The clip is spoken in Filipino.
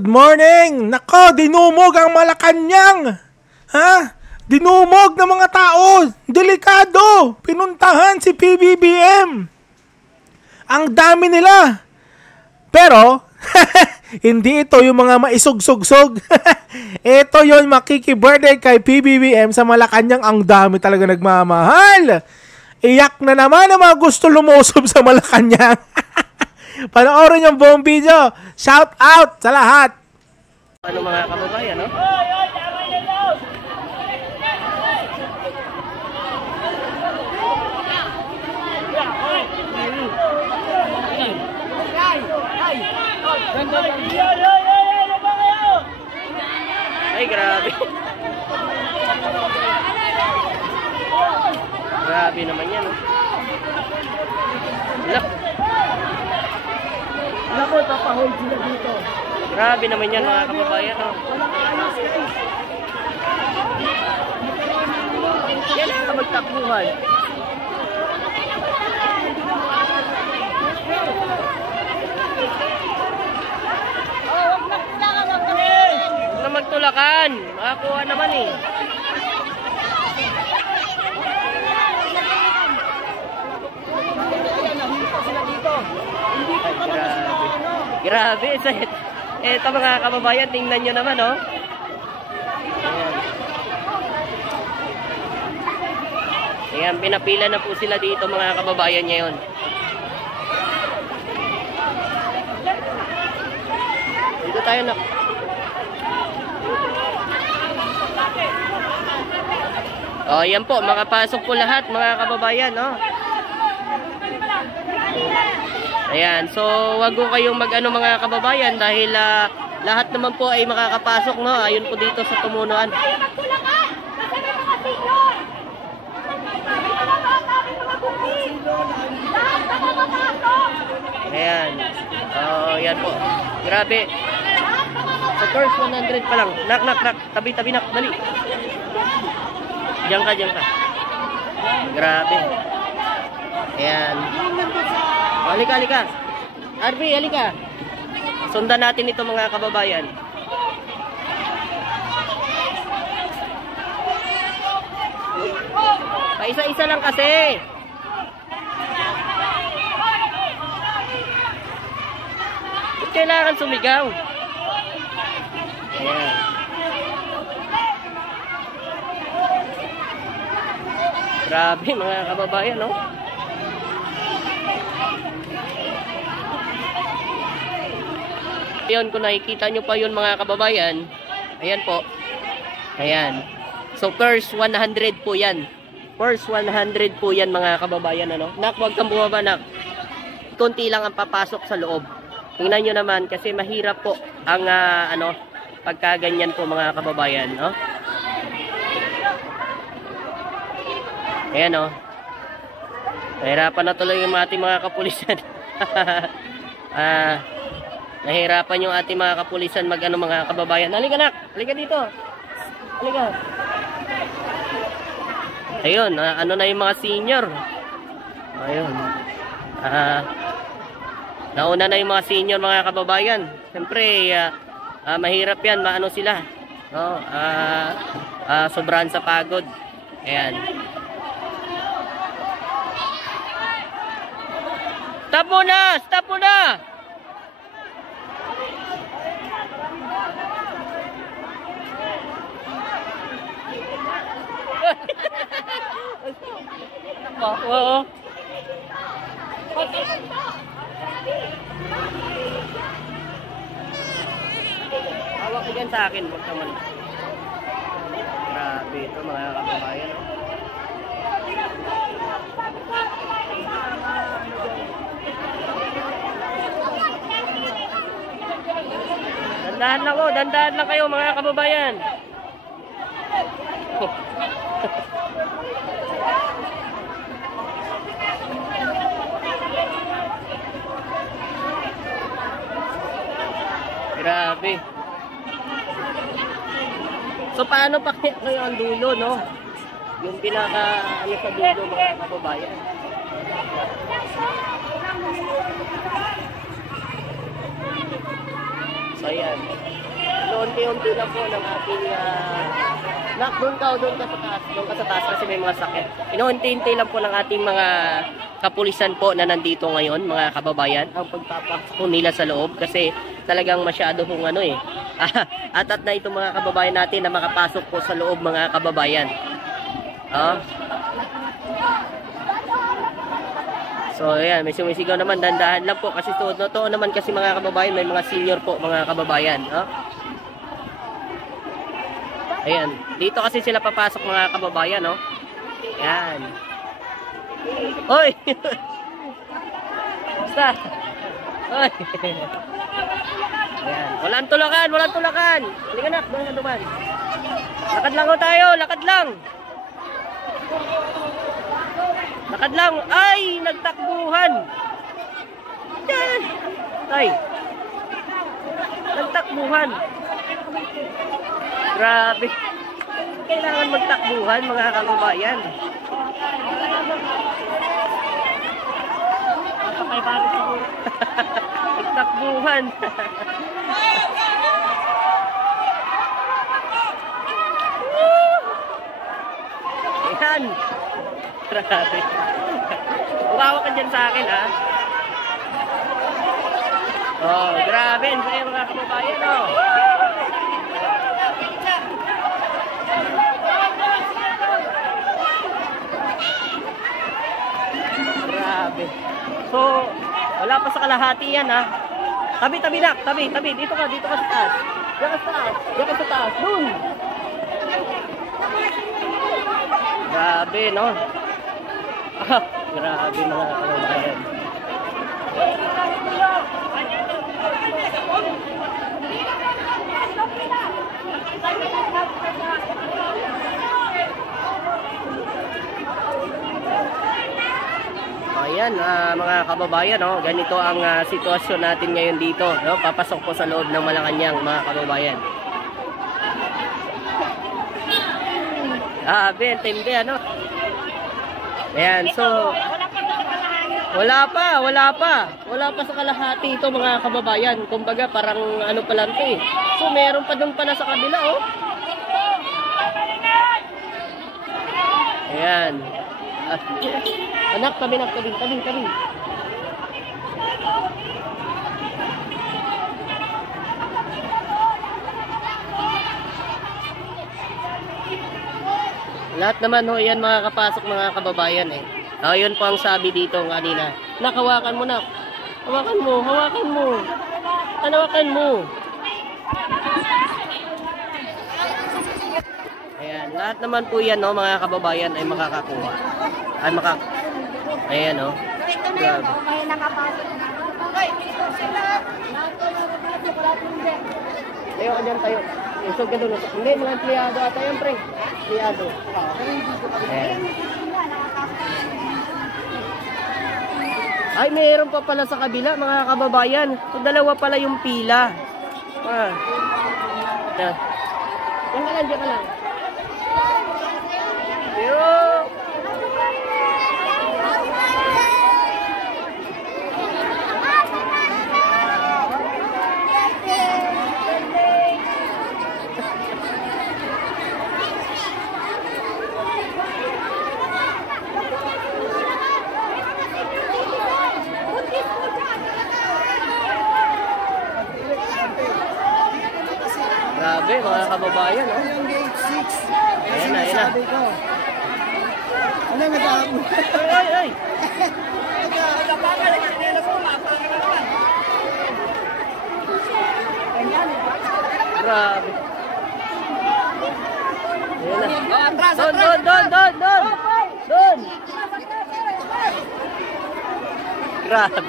good morning! Nako, dinumog ang Malacanang! Ha? Dinumog ng mga tao! Delikado! Pinuntahan si PBBM! Ang dami nila! Pero, hindi ito yung mga maisugsog-sog. Ito yung makikibirthday kay PBBM sa Malacanang. Ang dami talaga nagmamahal! Iyak na naman ang mga gusto lumusob sa Malacanang. Panoorin yung buong video. Shout out sa lahat. Ano mga kababayan, no? Ay, grabe. Grabe naman yan, no? Naku, papahold sila dito. Grabe naman yan mga kababayan, no? Yan ang magtakbuhan. Huwag na magtulakan. Makakuha naman eh. Ay, grabe. Grabe. Ito mga kababayan, tingnan nyo naman, oh. Ayan. Ayan, pinapila na po sila dito mga kababayan ngayon. Dito tayo na. Oh, yan po, makapasok po lahat mga kababayan, no? Ayan, so wag ko kayong mag-ano mga kababayan dahil lahat naman po ay makakapasok, no? Ayun po dito sa tumunuan. Ayan. Oh, yan po. Grabe. So first 100 pa lang. Nak. Tabi nak. Dali. Diyan ka. Grabe. Ayan. Halika. Arby, halika. Sundan natin ito mga kababayan. Paisa-isa lang kasi. Ba't kailangan sumigaw? Ayan. Grabe mga kababayan, no? Ayan, kung nakikita nyo pa yun mga kababayan, ayan po. Ayan. So, first 100 po yan. First 100 po yan mga kababayan, ano? Nak, huwag kang bumaba, nak. Kunti lang ang papasok sa loob. Tingnan nyo naman kasi mahirap po ang pagkaganyan po mga kababayan, no? Ayan, no? Nahirapan na tuloy yung ating mga kapulisan. Nahirapan yung ating mga kapulisan mga kababayan. Halika, nak! Halika dito! Halika! Ayun, ano na yung mga senior? Ayun. Nauna na yung mga senior mga kababayan. Siyempre, mahirap yan, maano sila. No? Sobrahan sa pagod. Ayan. Stop muna! Stop muna! Oo. Hawak ko dyan sa akin. Huwag ka man. Grabe ito mga kababayan. Dandahan lang kayo mga kababayan. Grabe. So paano pa kayo ang dulo, no? Yung pinaka sa dulo mga kababayan. So, ayan. Unti-unti lang po ng ating nak, doon ka sa taas kasi may mga sakit. Inuunti-unti lang po ng ating mga kapulisan po na nandito ngayon, mga kababayan, ang pagpapasok po nila sa loob kasi talagang masyado kung ano eh. Atat na itong mga kababayan natin na makapasok po sa loob, mga kababayan. So ayan, may sumisigaw naman, dandahan lang po kasi totoo naman kasi mga kababayan, may mga senior po mga kababayan. Ayan, dito kasi sila papasok mga kababayan, no? Ayan. Hoy! Basta! Hoy! Ayan, walang tulakan, walang tulakan! Hindi ka na, doon ka duman. Lakad lang ho tayo, lakad lang! Lakad lang! Ay! Nagtakbuhan! Yan! Ay! Nagtakbuhan! Grabe! Kailangan magtakbuhan mga kababayan. Nagtakbuhan! Ayan! Grabe! Uwawa ka dyan sa akin, ha? Oh, grabe! Ang sayo mga kababayan, oh! Grabe. So, wala pa sa kalahati yan, ha? Tabi, nak! Tabi! Dito ka sa taas! Diyan ka sa taas! Doon! Grabe, no? Grabe mga kababayan. Ayan, mga kababayan, no? Ganito ang sitwasyon natin ngayon dito, no? Papasok po sa loob ng Malacanang, mga kababayan. Ben, timbe, ano? Ayan, so wala pa sa kalahati ito mga kababayan. Kumbaga parang ano pa lang ito eh. So meron pa doon pala sa kabila, oh. Ayan. Anak, tabi. Lahat naman ho, yan mga kapasok mga kababayan eh. Yun po ang sabi dito kanina. Hawakan mo na. Hawakan mo. Ayan, lahat naman po yan, no, mga kababayan ay makakakuha. Ayan, no. Grabe. Tayo ka dyan, tayo. Isog ka doon. Hindi, mga empleyado ata yan, pre. Empleyado. Ayan. Ay, mayroon pa pala sa kabila, mga kababayan. So, dalawa pala yung pila. Diyan ka lang. Grabe, mga kababayan, oh. Yung gate 6. Ayan na. Sabi ko. Ano nga ba? Ay! Grabe. Ayan na. Doon! Grabe.